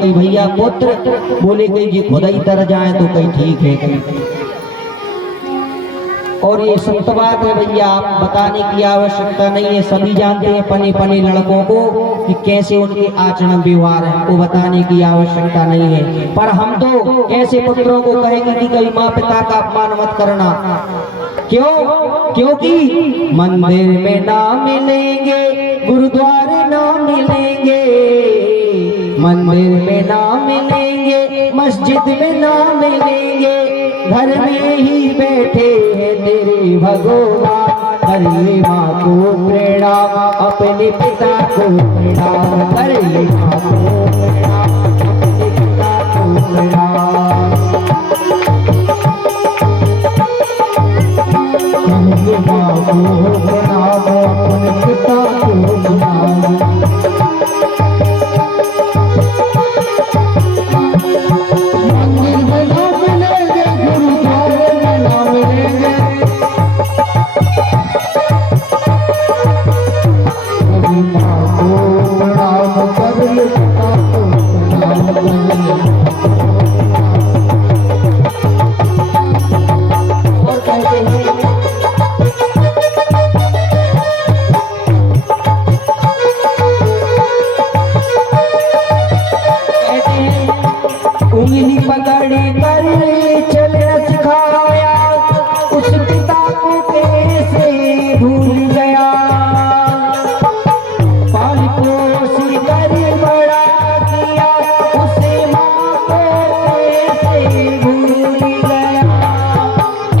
कई भैया पुत्र, बोले कई जी खुद ही तर जाए तो कई ठीक है कहीं। और ये संत बात है भैया, आप बताने की आवश्यकता नहीं है, सभी जानते हैं पने पने लड़कों को कि कैसे उनके आचरण व्यवहार है, वो बताने की आवश्यकता नहीं है। पर हम तो ऐसे पुत्रों को कहेंगे कि कभी माँ पिता का अपमान मत करना। क्यों? क्योंकि मंदिर में ना मिलेंगे, गुरुद्वारे ना मिलेंगे, मंदिर में ना मिलेंगे, मस्जिद में ना मिलेंगे, घर में ही बैठे हैं तेरे भगवान। करिए माँ को प्रणाम, अपने पिता को प्रणाम, करिए माँ को प्रणाम, अपने पिता को प्रणाम, करिए माँ को प्रणाम, अपने पिता को प्रणाम। उंगली पकड़ कर चलना सिखाया, उस पिता को कैसे भूल गया, पाल पोस कर बड़ा किया, उसे माँ को कैसे भूल गया।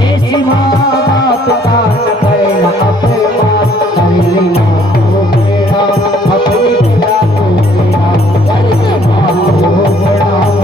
ऐसी माँ बाप का न करना अपमान, कर ले माँ को प्रणाम, अपने पिता को प्रणाम, कर ले माँ को प्रणाम,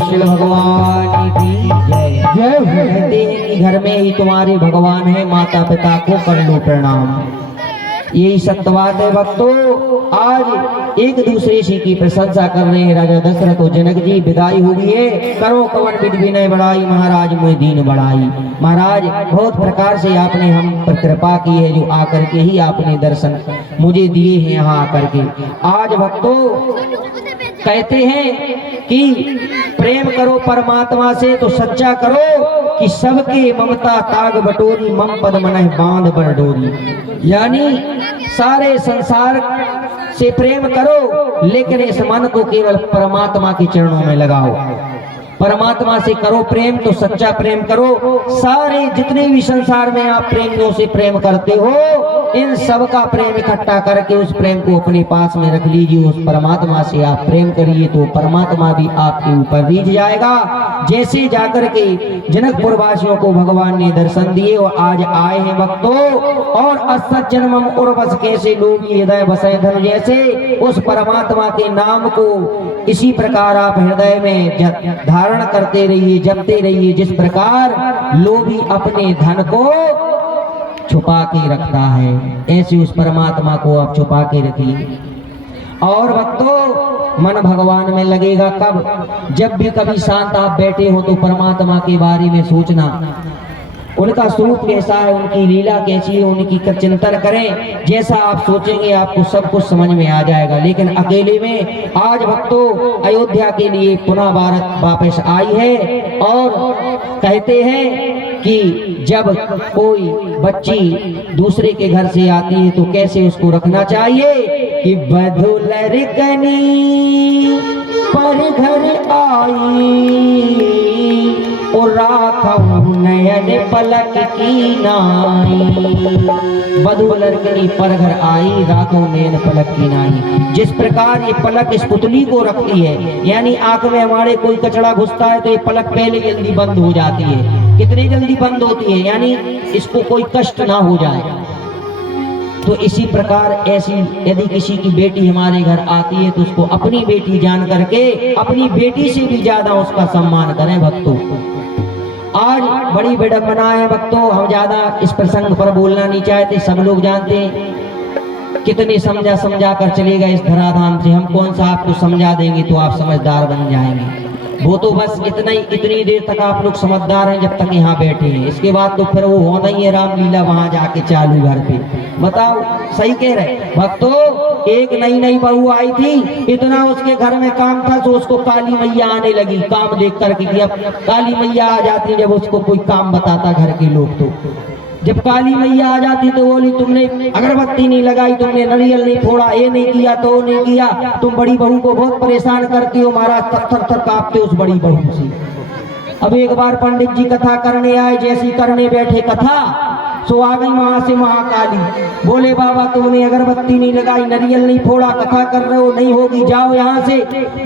शिव भगवान की जय। कहते हैं कि घर में ही तुम्हारे भगवान है, माता पिता को कर लो प्रणाम। यही सत्य बात है भक्तों। आज एक दूसरे से की प्रशंसा कर रहे हैं राजा दशरथ और जनक जी। विदाई हो गई है, करो कवन विधि विनय बढ़ाई, महाराज मुझे दीन बढ़ाई। महाराज बहुत प्रकार से आपने हम पर कृपा की है, जो आकर के ही आपने दर्शन मुझे दिए हैं यहाँ आकर के। आज भक्तों कहते हैं कि प्रेम करो परमात्मा से तो सच्चा करो, कि सबके ममता ताग बटोरी, मम पद मनह बांध पर डोरी। यानी सारे संसार से प्रेम करो, लेकिन इस मन को केवल परमात्मा के चरणों में लगाओ। परमात्मा से करो प्रेम तो सच्चा प्रेम करो। सारे जितने भी संसार में आप प्रेमियों से प्रेम करते हो, इन सब का प्रेम इकट्ठा करके उस प्रेम को अपने पास में रख लीजिए। उस परमात्मा से आप प्रेम करिए तो परमात्मा भी आपके ऊपर रीझ जाएगा। जैसे जाकर के जनकपुर वासियों को भगवान ने दर्शन दिए और आज आए हैं भक्तों, और असत जन्मम उर्वश कैसे लोभी हृदय बसै धन, जैसे उस परमात्मा के नाम को इसी प्रकार आप हृदय में धारण करते रहिए, जपते रहिए। जिस प्रकार लोभी अपने धन को छुपा के रखता है, ऐसे उस परमात्मा को आप छुपा के रखिए। और भक्तों मन भगवान में लगेगा कब? जब भी कभी शांत आप बैठे हो तो परमात्मा के बारे में सोचना, उनका स्वरूप कैसा है, उनकी लीला कैसी है, उनकी चिंतन करें। जैसा आप सोचेंगे आपको सब कुछ समझ में आ जाएगा। लेकिन अकेले में आज भक्तों अयोध्या के लिए पुनः भारत वापस आई है, और कहते हैं कि जब कोई बच्ची दूसरे के घर से आती है तो कैसे उसको रखना चाहिए, कि बधुलरकनी पर घर आई, और राखहु नयन पलक की नाई। वधु लड़कनी पर घर आई, राखहु नयन पलक की नाई। जिस प्रकार ये पलक इस पुतली को रखती है, यानी आंख में हमारे कोई कचरा घुसता है तो ये पलक पहले जल्दी बंद हो जाती है। कितनी जल्दी बंद होती है, यानी इसको कोई कष्ट ना हो जाए। तो इसी प्रकार ऐसी यदि किसी की बेटी हमारे घर आती है तो उसको अपनी बेटी जान करके अपनी बेटी से भी ज्यादा उसका सम्मान करें भक्तों। आज बड़ी विडंबना है भक्तों, हम ज्यादा इस प्रसंग पर बोलना नहीं चाहते। सब लोग जानते हैं कितने समझा कर चले गए इस धराधाम से। हम कौन सा आपको समझा देंगे तो आप समझदार बन जाएंगे। वो तो बस इतनी देर तक आप लोग समझदार हैं जब तक यहाँ बैठे हैं। इसके बाद तो फिर वो होना ही है रामलीला वहां जाके चालू घर पे। बताओ, सही कह रहे भक्तों। एक नई बहू आई थी, इतना उसके घर में काम था तो उसको काली मैया आने लगी काम देख करके कि अब काली मैया आ जाती जब उसको कोई काम बताता घर के लोग। तो जब काली मैया आ जाती तो बोली तुमने अगरबत्ती नहीं लगाई, तुमने नारियल नहीं फोड़ा, ये नहीं किया तो वो नहीं किया, तुम बड़ी बहू को बहुत परेशान करती हो। महाराज थर कांपते उस बड़ी बहू से। अब एक बार पंडित जी कथा करने आए, जैसी करने बैठे कथा सो आ गई वहां से महाकाली। बोले बाबा तुमने अगरबत्ती नहीं लगाई, नारियल नहीं फोड़ा, कथा कर रहे हो, नहीं होगी, जाओ यहाँ से।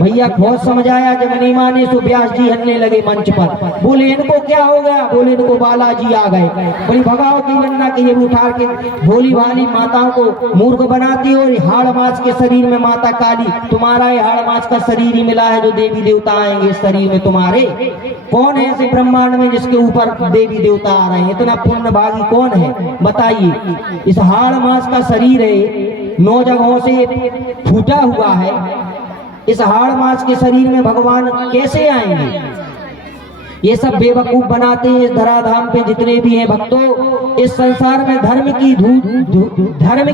भैया बहुत समझाया, जब नहीं माने तो व्यास जी हंसने लगे मंच पर। बोले इनको क्या हो गया? बोले इनको बालाजी आ गए। बोली भगाओ की वन्ना के ये उठा के भोली भाली माताओं को मूर्ख बनाती हो। हाड़ माछ के शरीर में माता काली, तुम्हारा ये हाड़ माछ का शरीर ही मिला है जो देवी देवता आएंगे इस शरीर में तुम्हारे। कौन है ऐसे ब्रह्मांड में जिसके ऊपर देवी देवता आ रहे हैं? इतना पुण्य भागी कौन है बताइए? इस हाड़ मास का शरीर है, 9 जगहों से फूटा हुआ है। इस हाड़ मास के शरीर में भगवान कैसे आएंगे? ये सब बेवकूफ बनाते हैं इस धराधाम पे जितने भी हैं भक्तों। इस संसार में धर्म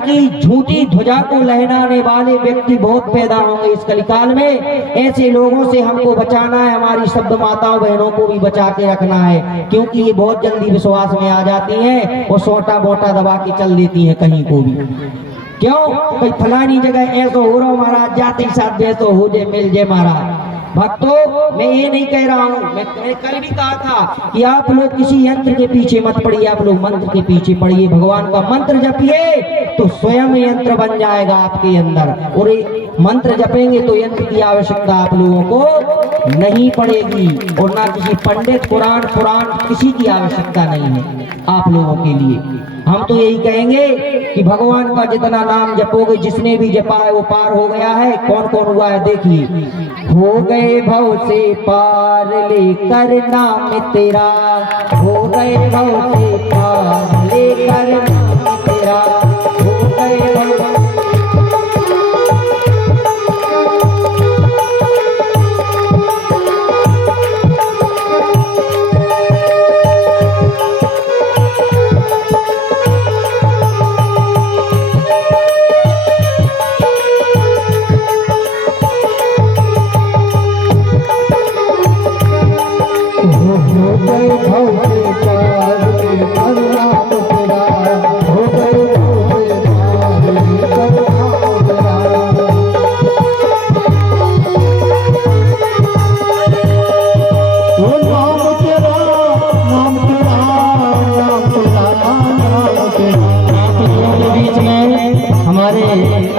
की झूठी ध्वजा को लहराने वाले व्यक्ति बहुत पैदा होंगे इस कलिकाल में। ऐसे लोगों से हमको बचाना है, हमारी शब्द माताओं बहनों को भी बचा के रखना है, क्योंकि ये बहुत जल्दी विश्वास में आ जाती हैं और सोटा बोटा दबा के चल देती हैं कहीं को भी। क्यों? कोई फलानी जगह ऐसा हो रहा महाराज, जाते ही साथ वैसो हो जाए मिल जाए महाराज। भक्तों मैं ये नहीं कह रहा हूँ, मैं कल भी कहा था कि आप लोग किसी यंत्र के पीछे मत पड़िए, आप लोग मंत्र के पीछे पड़िए। भगवान का मंत्र जपिए तो स्वयं यंत्र बन जाएगा आपके अंदर। और मंत्र जपेंगे तो यंत्र की आवश्यकता आप लोगों को नहीं पड़ेगी, और ना किसी पंडित पुराण किसी की आवश्यकता नहीं है आप लोगों के लिए। हम तो यही कहेंगे कि भगवान का जितना नाम जपोगे, जिसने भी जपा है वो पार हो गया है। कौन कौन हुआ है देखिए। हो गए भव से पार लेकर नाम तेरा, हो गए भव से पार लेकर नाम तेरा, हो गए भव।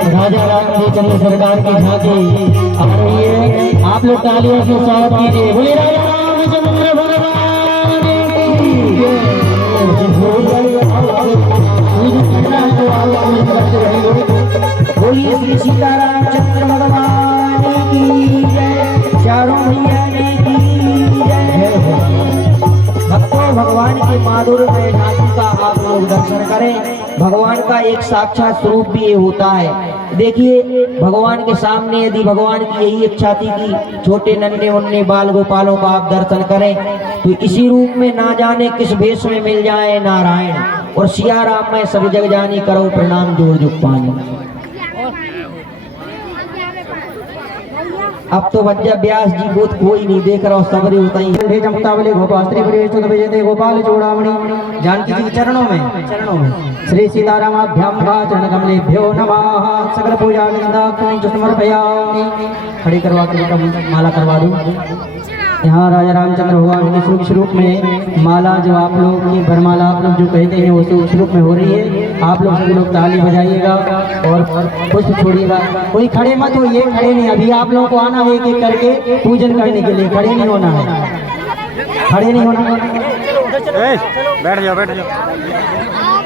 राजा रामचंद्र सरकार की झांकी आ रही है, आप लोग तालियों से स्वागत कीजिए। बोले राजा रामचंद्र भगवान की। बोलिए श्री सीतारामचंद्र भगवान की जय, चारों भैया की जय। भक्तों भगवान के माधुर्य झांकी का आप लोग दर्शन करें। भगवान का एक साक्षात स्वरूप भी ये होता है। देखिए भगवान के सामने यदि भगवान की यही इच्छा थी कि छोटे नन्हे मुन्ने बाल गोपालों का आप दर्शन करें, तो इसी रूप में ना जाने किस भेष में मिल जाए नारायण। और सिया राम में सब जग जानी, करो प्रणाम जोड़ जुग पानी। अब तो बच्चा व्यास जी बहुत कोई नहीं देख रहा, सबरे बताइए। चमकावले गोपास्त्री गोपाल चूड़ामणि जानकी जी के चरणों में श्री सीतारामाभ्याम चरण कमलेभ्यो नमः। सकल पूजा समर्पयामि। खड़ी करवा के माला करवा दूं। यहाँ राजा रामचंद्र भगवान की सूक्ष्म रूप में माला जो आप लोग की वरमाला आप लोग जो कहते हैं वो सूक्ष्म रूप में हो रही है। आप लोग सभी लोग ताली बजाइएगा और पुष्प छोड़िएगा। कोई खड़े मत होइए, खड़े नहीं, अभी आप लोगों को आना है एक एक करके पूजन करने के लिए। खड़े नहीं होना है, खड़े नहीं होना। बैठ जाओ बैठ जाओ।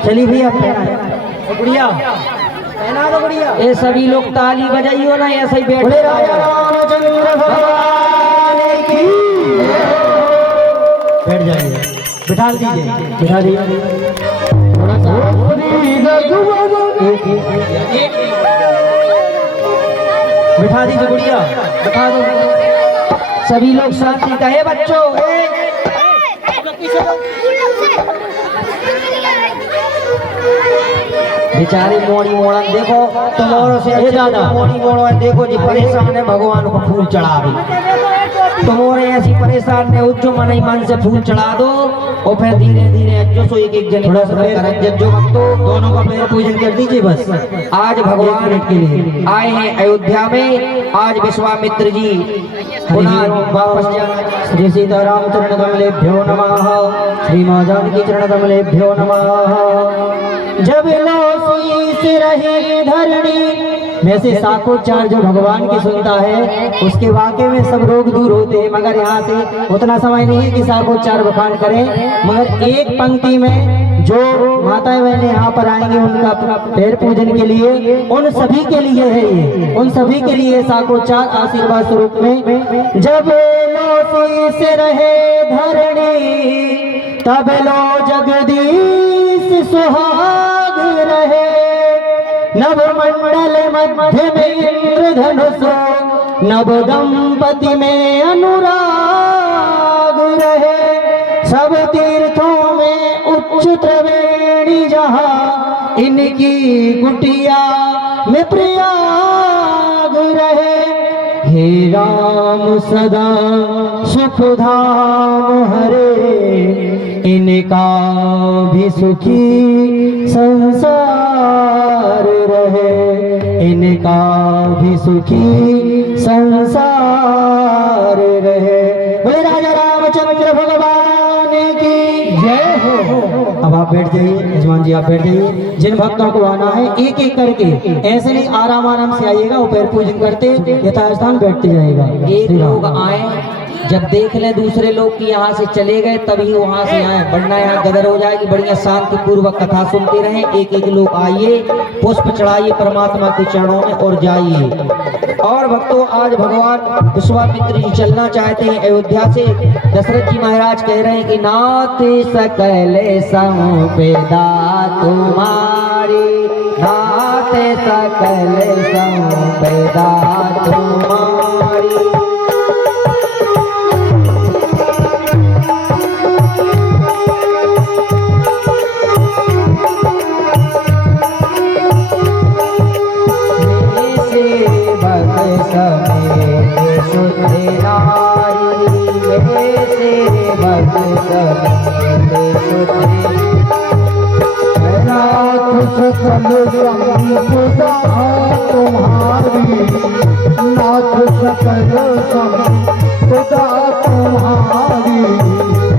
चलिए भैया गुड़िया पहना दो गुड़िया। ये सभी लोग ताली बजाइयो ना, ऐसा ही बैठे। राजा रामचंद्र भगवान की बैठ जाइए, बिठा दीजिए, बिठा दीजिए थोड़ा सा। बिठा दीजिए गुड़िया, बिठा दो। सभी लोग शांति कहे बच्चों। बेचारे मोड़ी मोड़न देखो तुम्हारों से अच्छे दादा। मोड़ी मोड़ो है, देखो जी परेशान है, भगवान को फूल चढ़ा दो। तुम्हारे ऐसी परेशान ने उज्जो मन ही मन से फूल चढ़ा दो और फिर धीरे धीरे अच्छो सो एक एक जने थोड़ा सा करन जज्जो भक्तो दोनों का पैर पूजन कर दीजिए बस। आज भगवान के लिए आए हैं अयोध्या में। आज विश्वामित्र जी पुनः वापस जाना। श्री सीताराम चरण कमलेभ्यो नमः, श्री माँ जानकी चरण कमलेभ्यो नमः। जब शीस रहे धरणी में से साकोच्चार जो भगवान की सुनता है उसके वाकई में सब रोग दूर होते हैं। मगर यहाँ से उतना समय नहीं है कि साकोच्चार बखान करें, मगर एक पंक्ति में जो माताएं बहनें यहाँ पर आएंगी उनका पैर पूजन के लिए, उन सभी के लिए है ये, उन सभी के लिए साकोच्चार आशीर्वाद स्वरूप में। जब शीस रहे धरणी तब लो जगदीश सुहाग रहे, नव मंडल मध्य में इंद्रधनुष, नव दंपति में अनुराग रहे। सब तीर्थों में उच्च त्रिवेणी जहाँ इनकी कुटिया में प्रयाग रहे। हे राम सदा सुख धाम हरे, इनका भी सुखी संसार रहे, इनका भी सुखी संसार रहे। बोले राजा रामचंद्र भगवान की जय हो। अब आप बैठ जाइए, यजमान जी आप बैठ जाइए। जिन भक्तों को आना है एक एक करके, ऐसे नहीं आराम आराम से आइएगा, वो पैर पूजन करते यथास्थान बैठते जाएगा। एक लोग आए जब देख ले दूसरे लोग कि यहाँ से चले गए तभी वहाँ से आए, वरना यहाँ गदर हो जाएगी। बढ़िया शांति पूर्वक कथा सुनते रहे। एक एक लोग आइए, पुष्प चढ़ाइए परमात्मा के चरणों में और जाइए। और भक्तों आज भगवान विश्वामित्र जी चलना चाहते हैं अयोध्या से। दशरथ जी महाराज कह रहे हैं कि नाथ सकल संपेदा तुम्हारी, नाथ सकल संपेदा तुम्हारी। नाथ सकल संपदा तुम्हारी,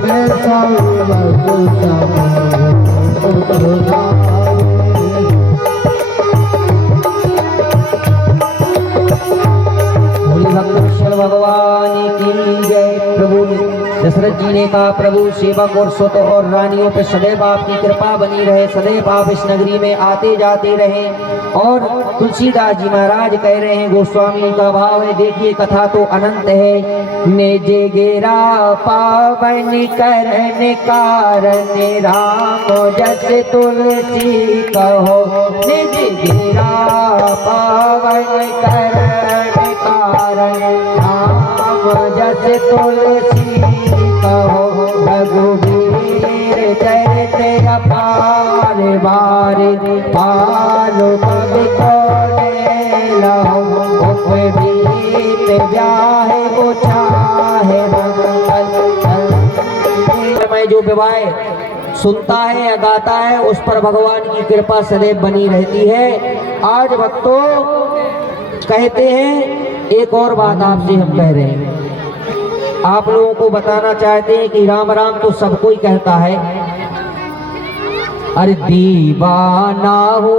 मैं सर्वग भगवान की जय। प्रभु दशरथ जी ने कहा प्रभु सेवक और सुत और रानियों पर सदैव आपकी कृपा बनी रहे, सदैव आप इस नगरी में आते जाते रहे। और तुलसीदास जी महाराज कह रहे हैं गोस्वामी का भाव है, देखिए कथा तो अनंत है। निज गिरा पावन करन कारण राम जस तुलसी कहो, निज गिरा पावन करन कारण राम जस तुलसी कहो। रघुवीर चरित अपार बार पालो कवि को लहो, उपवीत ब्याहे को चाहे मैं जो विवाह सुनता है या गाता है उस पर भगवान की कृपा सदैव बनी रहती है। आज भक्तों कहते हैं एक और बात आपसे हम कह रहे हैं, आप लोगों को बताना चाहते हैं कि राम राम तो सब कोई कहता है, अरे दीवाना हो